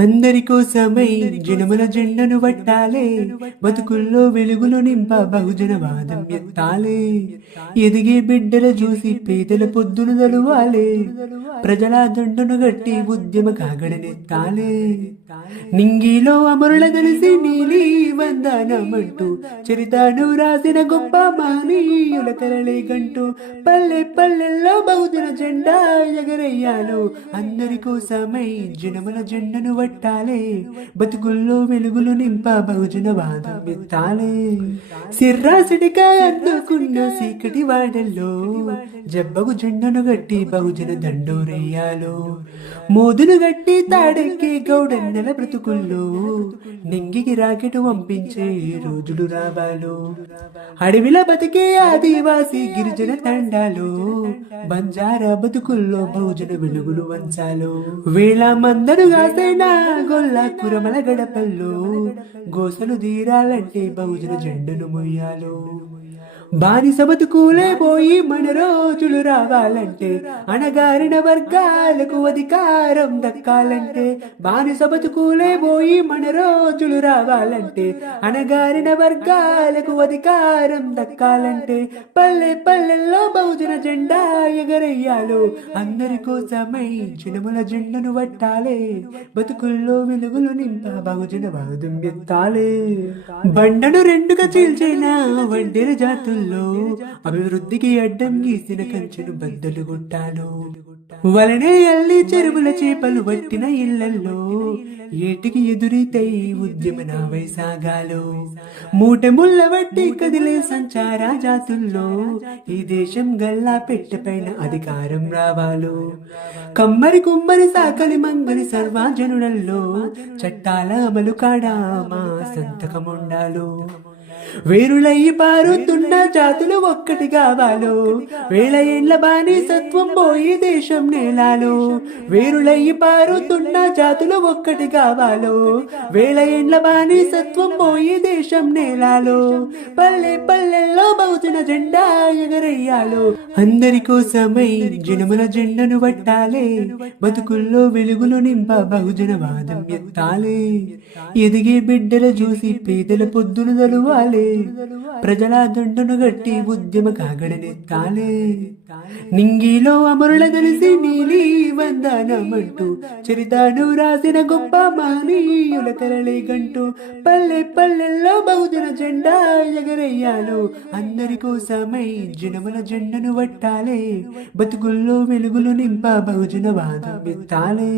అందరి కోసమై జనముల జెండను పట్టాలే, బతుకుల్లో వెలుగులు నింప బహుజన వాదం ఎత్తాలే. ఎదిగే బిడ్డల చూసి పేదల పొద్దును దలువాలే, ప్రజల దండును గట్టి ఉద్యమ కాగడనెత్తాలే. నింగిలో అమరుల తెలిసి నీలి వందనమంటూ చరితాను రాసిన గొప్ప మానీయుల కలలే గంటూ పల్లె పల్లెల్లో బహుజన జెండా ఎగరయ్యాలో. అందరి కోసమై జనముల జెండను పట్టాలే, బతుకుల్లో వెలుగులు నింప బహుజన వాదం ఎత్తాలే. సిర్రాసిడిగా అందుకున్న సీకటి వాడల్లో జబ్బగు జెండను గట్టి బహుజన దండోరేయాలో. మోదును గట్టి తాడెక్కి గౌడన్నల బ్రతుకుల్లో నింగికి రాకెట్ పంపించే రోజులు రావాలో. అడవిల బతికే ఆదివాసి గిరిజన తండాలో బంజారా బతుకుల్లో బహుజన వెలుగులు వంచాలో. వేళ మందరు కాసైనా గొల్ల కురమల గడపల్లో గోసలు తీరాలంటే బహుజన జెండను మొయ్యాలో. బానిస బతుకులే పోయి మన రోజులు రావాలంటే, అణగారిన వర్గాలకు అధికారం దక్కాలంటే. బానిస బతుకులే పోయి మన రోజులు రావాలంటే, అణగారిన వర్గాలకు అధికారం దక్కాలంటే. పల్లె పల్లెల్లో బహుజన జెండా ఎగరయ్యాలో. అందరి కోసమై జనముల జెండను పట్టాలే, బతుకుల్లో వెలుగులు నింప బహుజన వాదం ఎత్తాలే. బండను రెండుగా చీల్చిన వడ్డెర జాతులు అభివృద్ధికి అడ్డం గీసిన కంచెను బద్దలు కొట్టాలో. వలనే అల్లి చెరువుల చేపలు పట్టిన ఇళ్లల్లో ఏటికి ఎదురైతే ఉద్యమ నావై సాగాలో. మూట ముళ్ళ వట్టి కదిలే సంచార జాతుల్లో ఈ దేశం గల్లా పెట్టపైన అధికారం రావాలో. కమ్మరి కుమ్మరి సాకలి మంగలి సర్వజనులలో చట్టాల అమలు కాడా మా సంతకముండాలో. వేరులయ్యి పారుతున్న జాతులు ఒక్కటి కావాలో, వేల ఏండ్ల బానిసత్వం పోయి దేశం నేలాలో. వేరులయ్యి పారుతున్న జాతులు ఒక్కటి కావాలో, వేల ఏండ్ల బానిసత్వం పోయి దేశం నేలాలో. పల్లె పల్లెల్లో బహుజన జెండా ఎగరయ్యాలో. అందరి కోసమై జనముల జెండను పట్టాలే, బతుకుల్లో వెలుగులు నింప బహుజన వాదం ఎత్తాలే. ఎదిగే బిడ్డల చూసి పేదల పొద్దును దలువాలే, ప్రజల దండును గట్టి ఉద్యమ కాగడనెత్తాలే. నింగిలో అమరుల తెలిసి నీలి వందనమంటూ చరితాను రాసిన గొప్ప మానీయుల కలలే గంటూ పల్లె పల్లెల్లో బహుజన జెండా ఎగరయ్యాలో. అందరి కోసమై జనముల జెండను పట్టాలే, బతుకుల్లో వెలుగులు నింప బహుజన వాదం ఎత్తాలే.